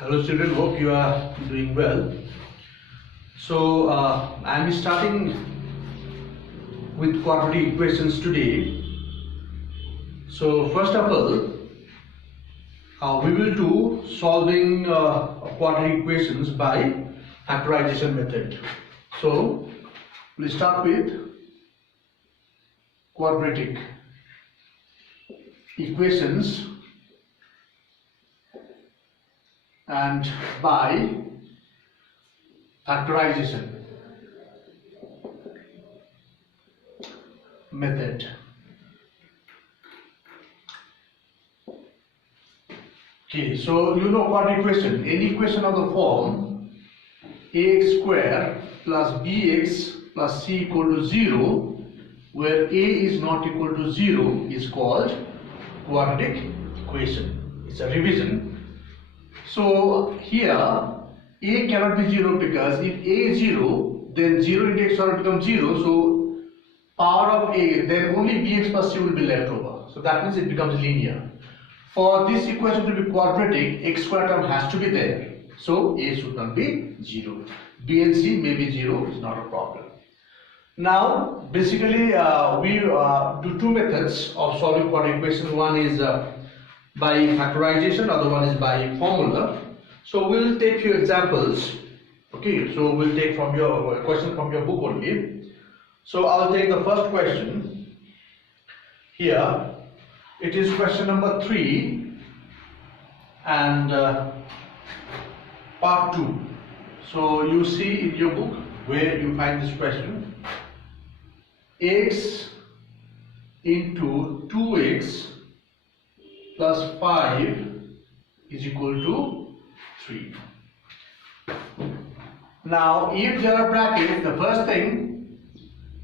Hello children, hope you are doing well. So I am starting with quadratic equations today. So first of all, we will do solving quadratic equations by factorization method. So we'll start with quadratic equations and by factorization method. Okay, so you know quadratic equation. Any equation of the form ax square plus bx plus c equal to 0, where a is not equal to 0, is called quadratic equation. It's a revision. So here a cannot be 0, because if a is 0, then 0 into x will become 0. So power of a, then only bx plus c will be left over. So that means it becomes linear. For this equation to be quadratic, x square term has to be there. So a should not be 0. B and c may be 0, it's not a problem. Now basically we do two methods of solving quadratic equation. One is by factorization, other one is by formula. So we'll take few examples. Okay, so we'll take from your question from your book only. So I'll take the first question here. It is question number 3 and part 2. So you see in your book where you find this question: x into 2x plus 5 is equal to 3. Now if there are brackets, the first thing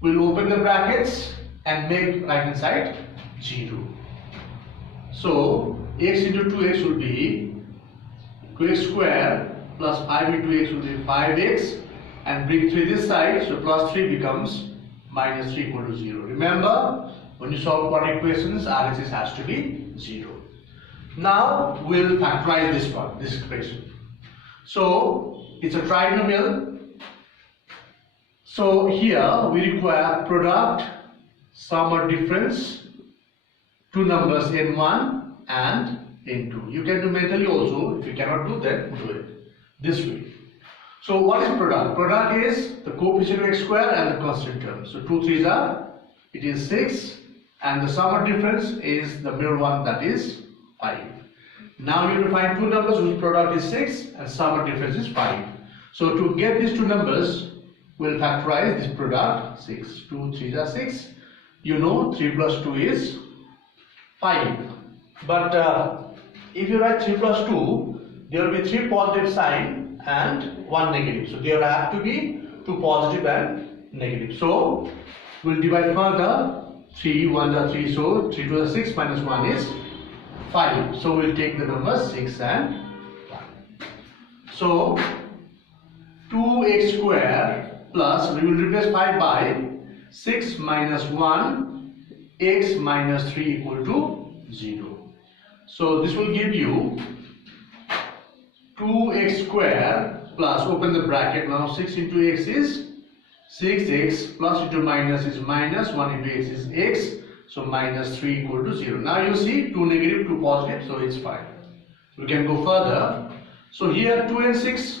we'll open the brackets and make right hand side 0. So x into 2x will be 2x square plus 5 into x will be 5x, and bring 3 this side, so plus 3 becomes minus 3 equal to 0. Remember, when you solve quadratic equations, RHS has to be 0. Now we'll factorize this one, this equation. So it's a trinomial. So here we require product, sum or difference, two numbers n1 and n2. You can do mentally also. If you cannot do that, do it this way. So what is product? Product is the coefficient of x square and the constant term. So 2 3s are, it is 6, and the sum or difference is the middle one, that is 5. Now you will find two numbers whose product is 6 and sum or difference is 5. So to get these two numbers, we'll factorize this product. 6, 2 3s are 6. You know 3 plus 2 is 5. But if you write 3 plus 2, there will be 3 positive sign and 1 negative. So there have to be 2 positive and negative. So we'll divide further. 3 1s are 3, so 3 to the 6 minus 1 is 5. So we'll take the numbers 6 and 1. So 2x square plus, we will replace 5 by 6 minus 1 x minus 3 equal to 0. So this will give you 2x square plus, open the bracket now, 6 into x is 6x, plus into minus is minus, 1 into x is x, so minus 3 equal to 0. Now you see 2 negative, 2 positive, so it's 5. We can go further. So here 2 and 6,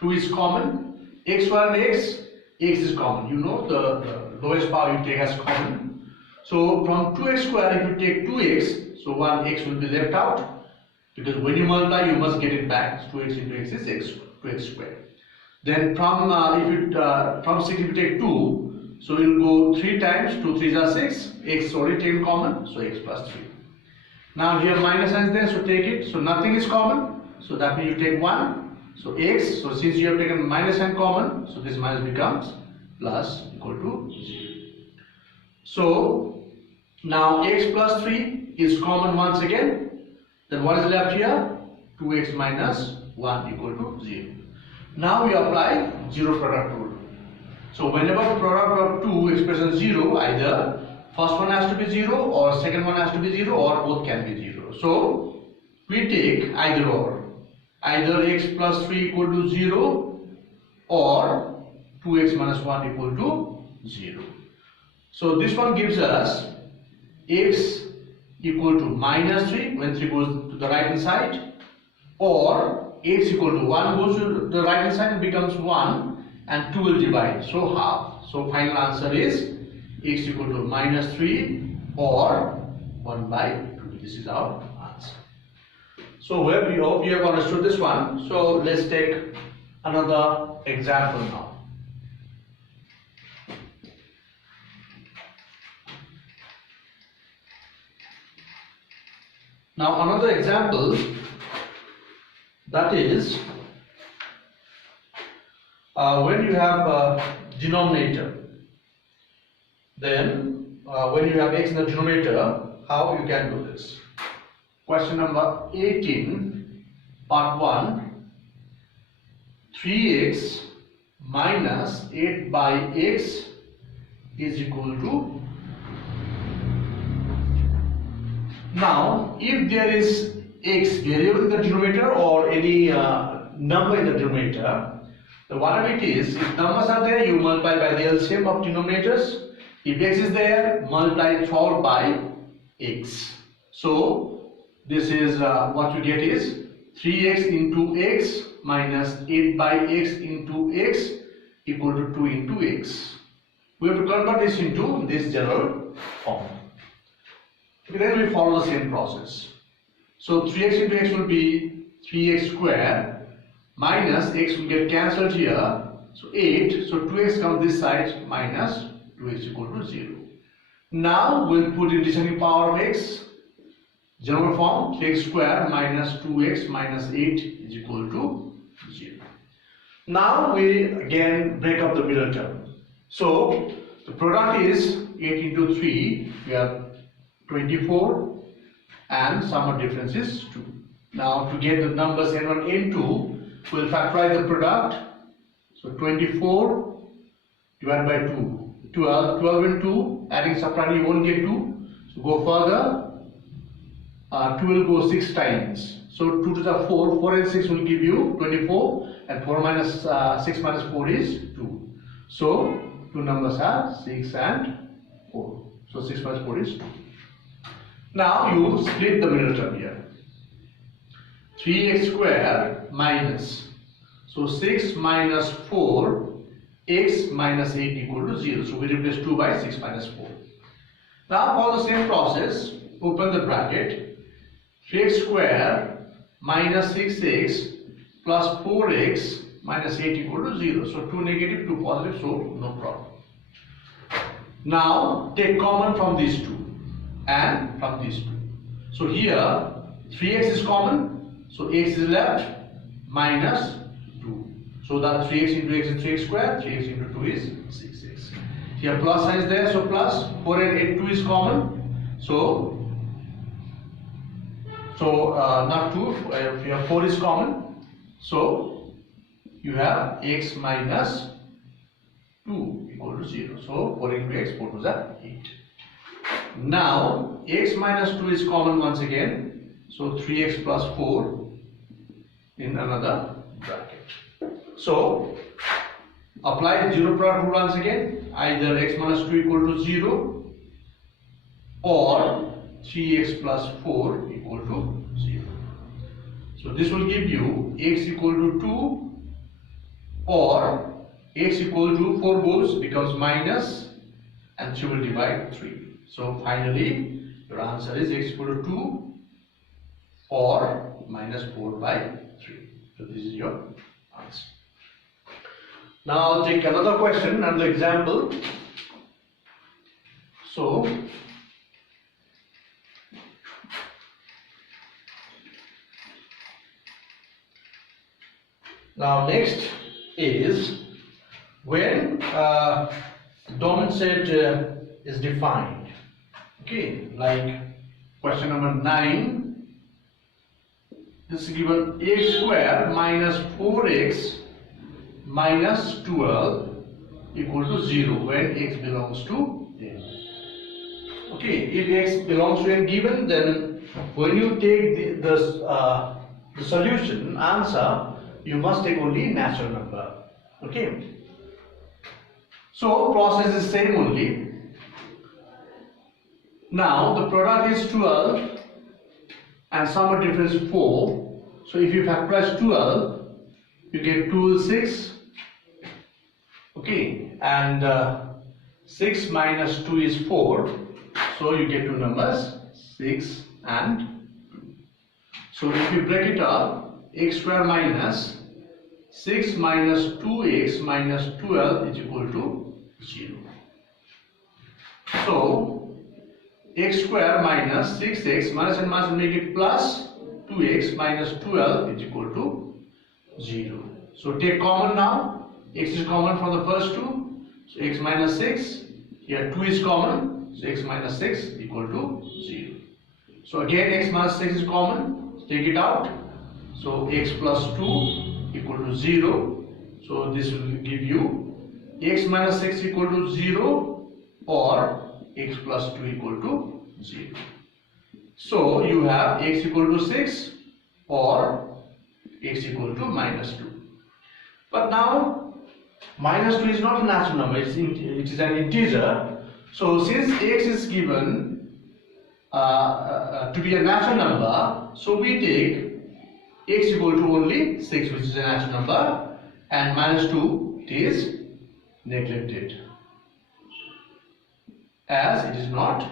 2 is common, x square and x is common. You know the lowest power you take as common. So from 2x square, if you take 2x, so 1x will be left out, because when you multiply you must get it back. 2x into x is x, 2x square. Then from from 6 if you take 2, so you will go 3 times, 2 3s are 6, x is already taken common, so x plus 3. Now here minus sign is there, so take it, so nothing is common, so that means you take 1, so x, so since you have taken minus sign common, so this minus becomes plus equal to 0. So now x plus 3 is common once again, then what is left here? 2x minus 1 equal to 0. Now we apply zero product rule. So whenever product of two expressions 0, either first one has to be 0 or second one has to be 0 or both can be 0. So we take either or. either x plus 3 equal to 0 or 2x minus 1 equal to 0. So this one gives us x equal to minus 3 when 3 goes to the right hand side, or x equal to 1 goes to the right hand side and becomes 1 and 2 will divide, so half. So final answer is x equal to minus 3 or 1 by 2. This is our answer. So we hope you have understood this one. So let's take another example now. Now another example, that is when you have a denominator, then when you have x in the denominator, how you can do this? Question number 18, part 1, 3x minus 8 by x is equal to. Now, if there is x variable in the denominator or any number in the denominator, then whatever it is, if numbers are there, you multiply by the LCM of denominators. If x is there, multiply throughout by x. So, this is what you get is 3x into x minus 8 by x into x equal to 2 into x. We have to convert this into this general form. Then we follow the same process. So 3x into x will be 3x square minus x will get cancelled here. So 8. So 2x comes this side minus 2x equal to 0. Now we'll put in descending power of x. General form 3x square minus 2x minus 8 is equal to 0. Now we again break up the middle term. So the product is 8 into 3. We have 24 and sum of difference is 2. Now to get the numbers n1, n2, we'll factorize the product. So 24 divided by 2, 12 and 2, adding subtracting you won't get 2. So go further, 2 will go 6 times. So 2 to the 4, 4 and 6 will give you 24 and 4 minus 6 minus 4 is 2. So two numbers are 6 and 4. So 6 minus 4 is 2. Now you split the middle term here. 3x square minus, so 6 minus 4, x minus 8 equal to 0. So we replace 2 by 6 minus 4. Now follow the same process. Open the bracket. 3x square minus 6x plus 4x minus 8 equal to 0. So 2 negative, 2 positive, so no problem. Now take common from these two and from these two. So here 3x is common, so x is left minus 2. So that 3x into x is 3x square, 3x into 2 is 6x. Here plus sign is there, so plus 4 and 8, 2 is common. So not 2, here 4 is common. So you have x minus 2 equal to 0. So 4 into x, 4 to the 8. Now x minus 2 is common once again. So 3x plus 4 in another bracket. So apply zero product rule once again. Either x minus 2 equal to 0 or 3x plus 4 equal to 0. So this will give you x equal to 2 or x equal to 4 goes becomes minus and 3 will divide 3. So finally your answer is x equal to 2 or minus 4 by 3. So this is your answer. Now I'll take another question, another example. So now next is when dominant set is defined. Okay, like question number 9. This is given x square minus 4x minus 12 equal to 0 when x belongs to n. Okay, if x belongs to n given, then when you take the the solution answer, you must take only natural number. Okay. So process is same only. Now the product is 12 and sum of difference 4. So if you factorize 12, you get 2 is 6. Okay, and 6 minus 2 is 4. So you get two numbers 6 and 2. So if you break it up, x square minus 6 minus 2x minus 12 is equal to 0. So x square minus 6x minus and minus make it plus 2x minus 12 is equal to 0. So take common now. X is common from the first two. So x minus 6. Here 2 is common. So x minus 6 equal to 0. So again x minus 6 is common. Take it out. So x plus 2 equal to 0. So this will give you x minus 6 equal to 0 or x plus 2 equal to 0. So you have x equal to 6 or x equal to minus 2. But now minus 2 is not a natural number, it is an integer. So since x is given to be a natural number, so we take x equal to only 6, which is a natural number, and minus 2 it is neglected as it is not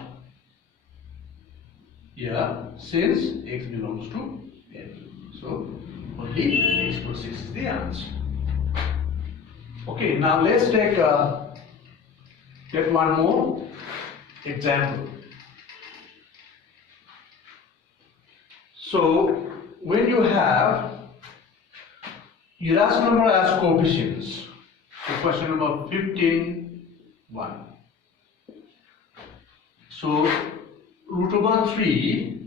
here since x belongs to n. So only x equal to 6 is the answer. Okay, now let's take get one more example. So when you have irrational number as coefficients, so question number 15(1). So root over 3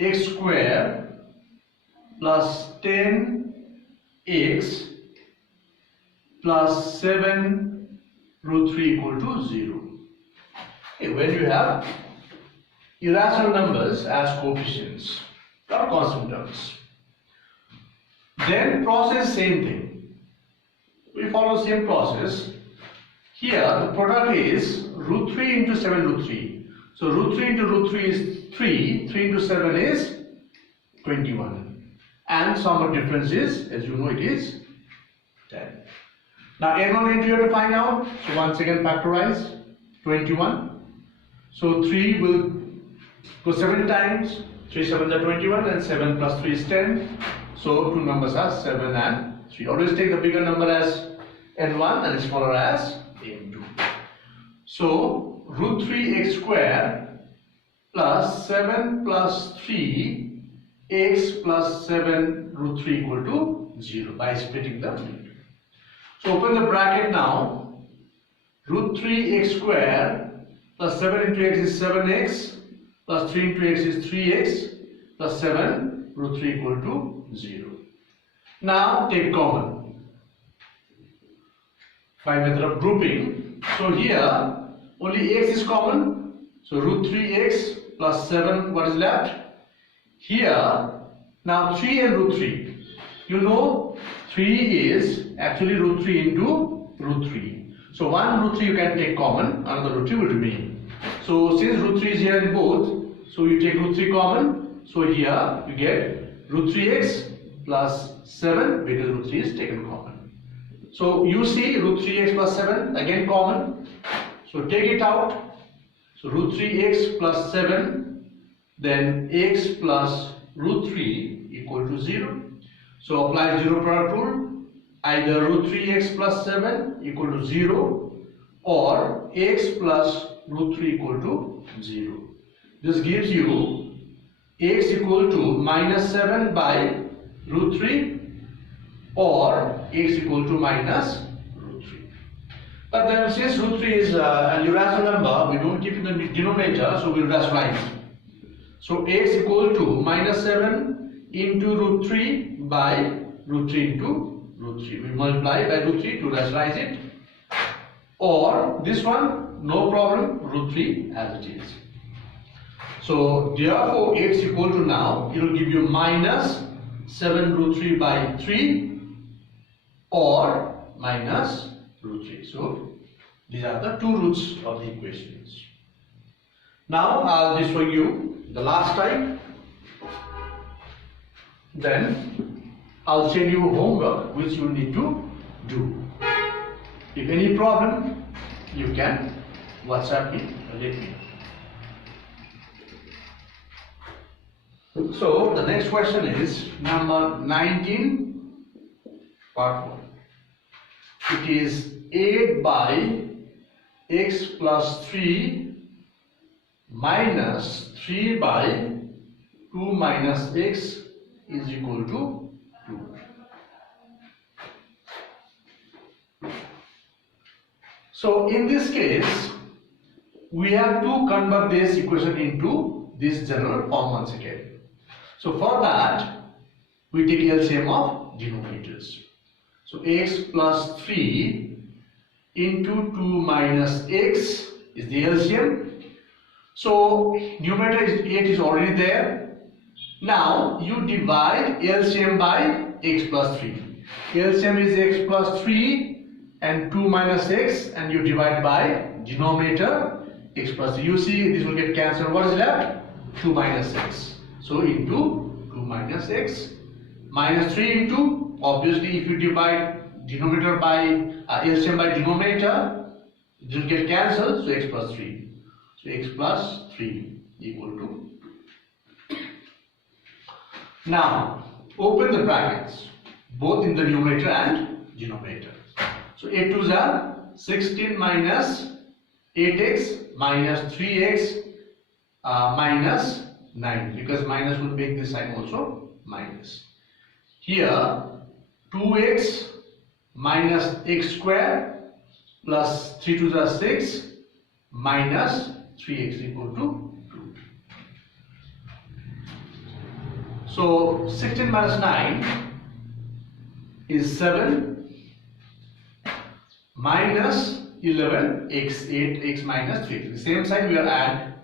x square plus 10x plus 7 root 3 equal to 0. Okay, when you have irrational numbers as coefficients or constant terms, then process same thing. We follow same process. Here the product is root 3 into 7 root 3. So root 3 into root 3 is 3. 3 into 7 is 21. And sum of difference is, as you know, it is 10. Now n1 n2 you have to find out. So once again factorize 21. So 3 will go 7 times. 3 7s are 21 and 7 plus 3 is 10. So two numbers are 7 and 3. Always take the bigger number as n1 and smaller as n2. So root 3 x square plus 7 plus 3 x plus 7 root 3 equal to 0 by splitting the middle. So open the bracket now. Root 3 x square plus 7 into x is 7x plus 3 into x is 3x plus 7 root 3 equal to 0. Now take common by method of grouping. So here only x is common. So root 3x plus 7, what is left? Here now 3 and root 3. You know 3 is actually root 3 into root 3. So one root 3 you can take common, another root 3 will remain. So since root 3 is here in both, so you take root 3 common. So here you get root 3x plus 7 because root 3 is taken common. So you see root 3x plus 7 again common. So take it out. So root 3x plus 7, then x plus root 3 equal to 0. So apply 0 product rule. Either root 3x plus 7 equal to 0 or x plus root 3 equal to 0. This gives you x equal to minus 7 by root 3 or x equal to minus root 3. But then since root 3 is an irrational number, we don't keep in the denominator, so we'll rationalize. So x equal to minus 7 into root 3 by root 3 into root 3. We multiply by root 3 to rationalize it. Or this one, no problem, root 3 as it is. So therefore x equal to, now it will give you minus 7 root 3 by 3 or minus root 3. So these are the two roots of the equations. Now I'll show you the last type. Then I'll send you homework which you need to do. If any problem, you can WhatsApp me or let me know. So the next question is number 19, part 1. It is 8 by x plus 3 minus 3 by 2 minus x is equal to 2. So in this case, we have to convert this equation into this general form once again. So for that, we take LCM of denominators. So x plus 3 into 2 minus x is the LCM. So numerator is 8 is already there. Now you divide LCM by x plus 3. LCM is x plus 3 and 2 minus x, and you divide by denominator x plus 3. You see this will get cancelled. What is left? 2 minus x. So into 2 minus x minus 3 into, obviously if you divide denominator by LCM by denominator, it will get cancelled. So x plus 3. So x plus 3 equal to 2. Now open the brackets both in the numerator and denominator. So 8 2s are 16 minus 8x minus 3x minus 9, because minus will make this sign also minus. Here 2x minus x square plus 3 2s are 6 minus 3x equal to 2. So 16 minus 9 is 7 minus 11 x, 8x minus 3. The same sign we are add,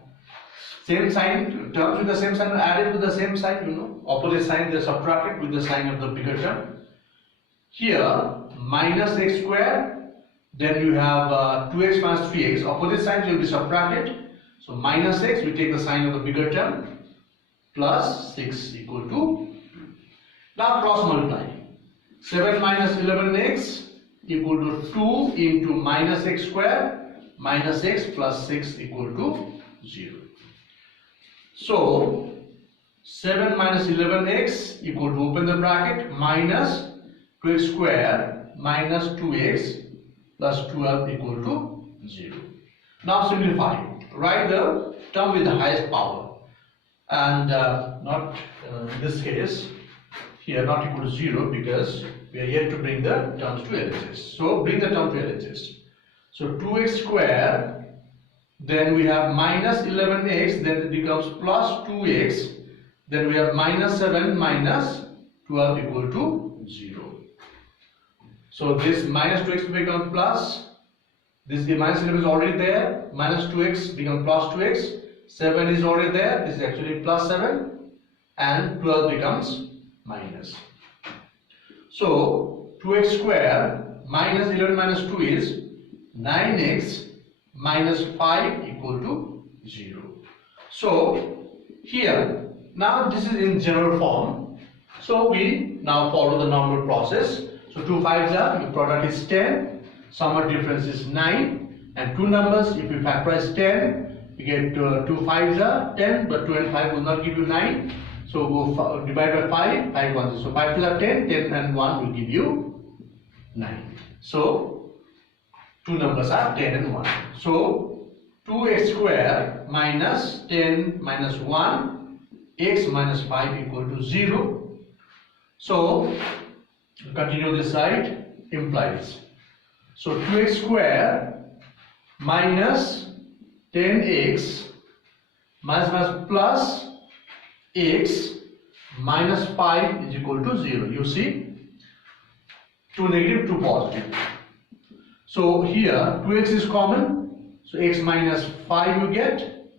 same sign, terms with the same sign are added with the same sign, you know, opposite sign they are subtracted with the sign of the bigger term. Here minus x square, then you have 2x minus 3x, opposite signs will be subtracted. So minus x, we take the sign of the bigger term, plus 6 equal to 2. Now cross multiply. 7 minus 11x equal to 2 into minus x square minus x plus 6 equal to 0. So 7 minus 11x equal to, open the bracket, minus 2x square minus 2x plus 12 equal to 0. Now simplify. Write the term with the highest power, and not in this case here not equal to 0, because we are yet to bring the terms to LHS. So bring the term to LHS. So 2x square, then we have minus 11x, then it becomes plus 2x, then we have minus 7 minus 12 equal to 0. So this minus 2x becomes plus, this the minus 11 is already there, minus 2x becomes plus 2x, 7 is already there, this is actually plus 7, and 12 becomes minus. So 2x square minus 11 minus 2 is 9x minus 5 equal to 0. So here, now this is in general form. So we now follow the normal process. So 2 5s are, your product is 10, sum of difference is 9, and two numbers, if you factorize 10, you get 2 5s are 10, but 2 and 5 will not give you 9. So go divide by 5, 5 1s. So 5 2s are 10, 10 and 1 will give you 9. So two numbers are 10 and 1. So 2x square minus 10 minus 1, x minus 5 equal to 0. So continue this side, implies. So 2x square minus 10x minus plus x minus 5 is equal to 0. You see, 2 negative, 2 positive. So here 2x is common, so x minus 5 you get,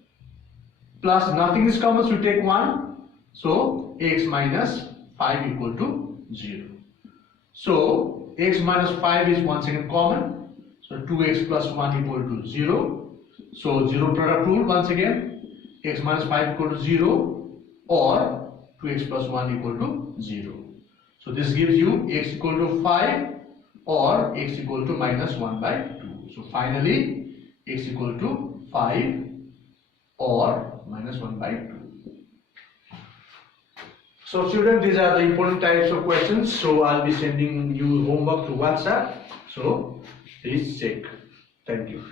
plus nothing is common, so we take 1. So x minus 5 equal to 0. So x minus 5 is once again common. So 2x plus 1 equal to 0. So 0 product rule once again. X minus 5 equal to 0 or 2x plus 1 equal to 0. So this gives you x equal to 5 or x equal to minus 1 by 2. So finally x equal to 5 or minus 1 by 2. So students, these are the important types of questions. So I'll be sending you homework to WhatsApp. So please check. Thank you.